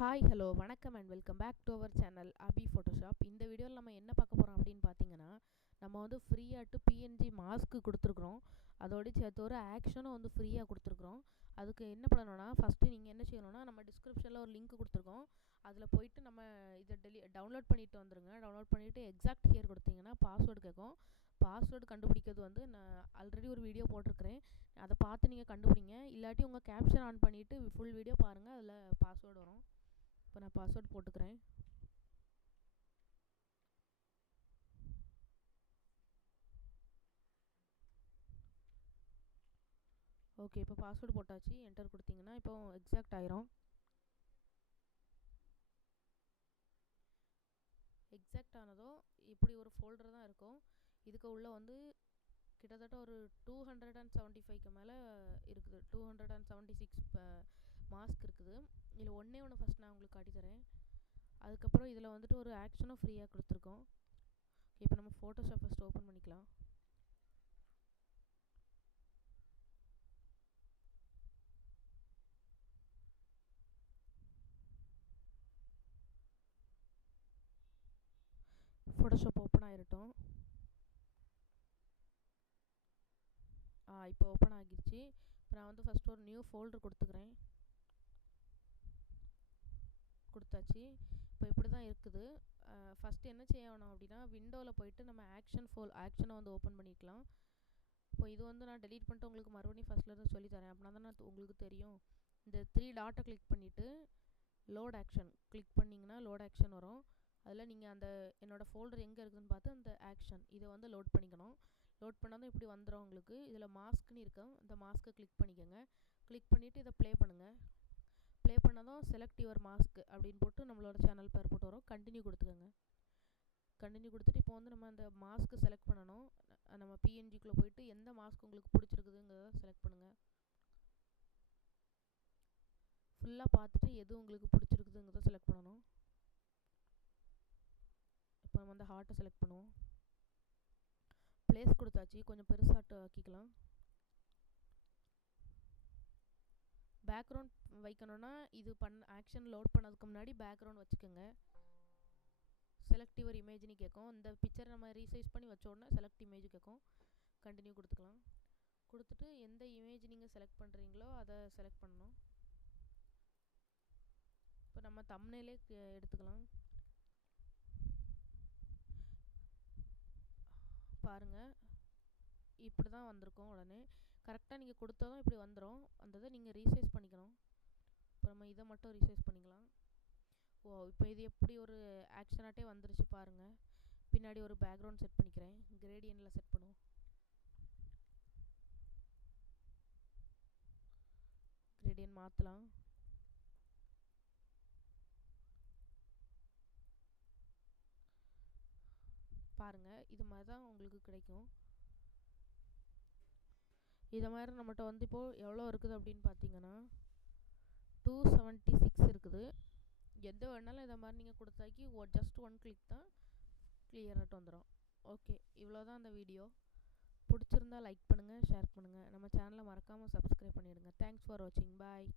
Hi hello வணக்கம் and welcome back to our channel Abhi Photoshop. இந்த வீடியோவில் நம்ம என்ன பார்க்க போகிறோம் அப்படின்னு பார்த்தீங்கன்னா, நம்ம வந்து ஃப்ரீயாக பிஎன்ஜி மாஸ்க்கு கொடுத்துருக்குறோம். அதோடு சேர்த்து ஒரு ஆக்ஷனும் வந்து ஃப்ரீயாக கொடுத்துருக்குறோம். அதுக்கு என்ன பண்ணணும்னா, ஃபஸ்ட்டு நீங்கள் என்ன செய்யணும்னா, நம்ம டிஸ்கிரிப்ஷனில் ஒரு லிங்க் கொடுத்துருக்கோம். அதில் போயிட்டு நம்ம இதை டவுன்லோட் பண்ணிட்டு வந்துடுங்க. டவுன்லோட் பண்ணிவிட்டு எக்ஸாக்ட் ஹியர் கொடுத்தீங்கன்னா பாஸ்வேர்டு கேட்கும். பாஸ்வேர்டு கண்டுபிடிக்கிறது வந்து நான் ஆல்ரெடி ஒரு வீடியோ போட்டிருக்கிறேன், அதை பார்த்து நீங்கள் கண்டுபிடிங்க. இல்லாட்டி உங்கள் கேப்ஷன் ஆன் பண்ணிவிட்டு ஃபுல் வீடியோ பாருங்கள், அதில் பாஸ்வேர்டு வரும். இப்போ நான் பாஸ்வேர்ட் போட்டுக்கிறேன். ஓகே, இப்போ பாஸ்வேர்டு போட்டாச்சு. என்டர் கொடுத்தீங்கன்னா இப்போ எக்ஸாக்ட் ஆயிரும். எக்ஸாக்ட் ஆனதும் இப்படி ஒரு ஃபோல்டர் தான் இருக்கும். இதுக்கு உள்ளே வந்து கிட்டத்தட்ட ஒரு 275க்கு மேலே இருக்குது. 276 மாஸ்க் இருக்குது. இதில் ஒன்று ஃபஸ்ட் நான் உங்களுக்கு காட்டித்தரேன். அதுக்கப்புறம் இதில் வந்துட்டு ஒரு ஆக்ஷனும் ஃப்ரீயாக கொடுத்துருக்கோம். இப்போ நம்ம ஃபோட்டோஷாப் ஃபஸ்ட் ஓப்பன் பண்ணிக்கலாம். ஃபோட்டோஷாப் ஓப்பன் ஆகிரட்டும். இப்போ ஓப்பன் ஆகிடுச்சு. இப்போ நான் வந்து ஃபஸ்ட்டு ஒரு நியூ ஃபோல்டர் கொடுத்துக்கிறேன். கொடுத்தாச்சு. இப்போ இப்படி தான் இருக்குது. ஃபஸ்ட்டு என்ன செய்யணும் அப்படின்னா, விண்டோவில் போயிட்டு நம்ம ஆக்ஷனை வந்து ஓப்பன் பண்ணிக்கலாம். இப்போ இது வந்து நான் டெலீட் பண்ணிட்டு உங்களுக்கு மறுபடியும் ஃபஸ்ட்லேருந்து சொல்லித்தரேன். அப்படின்னா தான் நான் உங்களுக்கு தெரியும். இந்த 3 டாட்டை கிளிக் பண்ணிவிட்டு லோட் ஆக்ஷன் கிளிக் பண்ணிங்கன்னா லோட் ஆக்ஷன் வரும். அதில் நீங்கள் அந்த என்னோடய ஃபோல்டர் எங்கே இருக்குதுன்னு பார்த்து அந்த ஆக்ஷன் இதை வந்து லோட் பண்ணிக்கணும். லோட் பண்ணாதான் இப்படி வந்துடும் உங்களுக்கு. இதில் மாஸ்க்னு இருக்கும், இந்த மாஸ்க்கை கிளிக் பண்ணிக்கோங்க. கிளிக் பண்ணிவிட்டு இதை ப்ளே பண்ணுங்கள். ப்ளே பண்ணதும் செலக்ட் யுவர் மாஸ்க் அப்படின்னு போட்டு நம்மளோட சேனல் பேர் போட்டு வரும். கண்டினியூ கொடுத்துக்கோங்க. கண்டினியூ கொடுத்துட்டு இப்போ வந்து நம்ம அந்த மாஸ்க்கு செலக்ட் பண்ணணும். நம்ம பிஎன்ஜிக்குள்ளே போயிட்டு எந்த மாஸ்க் உங்களுக்கு பிடிச்சிருக்குதுங்கிறத செலக்ட் பண்ணுங்கள். ஃபுல்லாக பார்த்துட்டு எது உங்களுக்கு பிடிச்சிருக்குதுங்கிறத செலக்ட் பண்ணணும். இப்போ நம்ம அந்த ஹார்ட்டை செலக்ட் பண்ணுவோம். ப்ளேஸ் கொடுத்தாச்சு. கொஞ்சம் பெருசாட்டு ஆக்கிக்கலாம். பேக்ரவுண்ட் வைக்கணும்னா இது ஆக்ஷன் லோட் பண்ணதுக்கு முன்னாடி பேக்ரவுண்ட் வச்சுக்கோங்க. செலக்ட் யுவர் இமேஜ்னு கேட்கும். இந்த பிக்சரை நம்ம ரீசைஸ் பண்ணி வச்ச உடனே செலக்ட் இமேஜ் கேட்கும். கண்டினியூ கொடுத்துக்கலாம். கொடுத்துட்டு எந்த இமேஜ் நீங்கள் செலக்ட் பண்ணுறீங்களோ அதை செலக்ட் பண்ணணும். இப்போ நம்ம தம்ப்நெயிலே எடுத்துக்கலாம். பாருங்கள், இப்படி தான் வந்திருக்கும். உடனே கரெக்டாக நீங்கள் கொடுத்ததும் இப்படி வந்துடும். வந்ததை நீங்கள் ரீசைஸ் பண்ணிக்கணும். இப்போ நம்ம இதை மட்டும் ரீசைஸ் பண்ணிக்கலாம். இப்போ இது எப்படி ஒரு ஆக்ஷனாட்டே வந்துருச்சு பாருங்கள். பின்னாடி ஒரு பேக்ரவுண்ட் செட் பண்ணிக்கிறேன். கிரேடியன்ட்டில் செட் பண்ணுவோம். கிரேடியன்ட் மாற்றலாம். பாருங்கள், இது மாதிரி தான் உங்களுக்கு கிடைக்கும். இதை மாதிரி நம்மகிட்ட வந்து இப்போது எவ்வளோ இருக்குது அப்படின்னு பார்த்தீங்கன்னா 276 இருக்குது. எது வேணாலும் இதை மாதிரி நீங்கள் கொடுத்தாக்கி ஜஸ்ட் 1 கிளிக் தான் கிளியராகிட்டு வந்துடும். ஓகே, இவ்வளோ தான் அந்த வீடியோ. பிடிச்சிருந்தா லைக் பண்ணுங்கள், ஷேர் பண்ணுங்கள். நம்ம சேனலை மறக்காமல் சப்ஸ்கிரைப் பண்ணிவிடுங்க. தேங்க்ஸ் ஃபார் வாட்சிங். பாய்.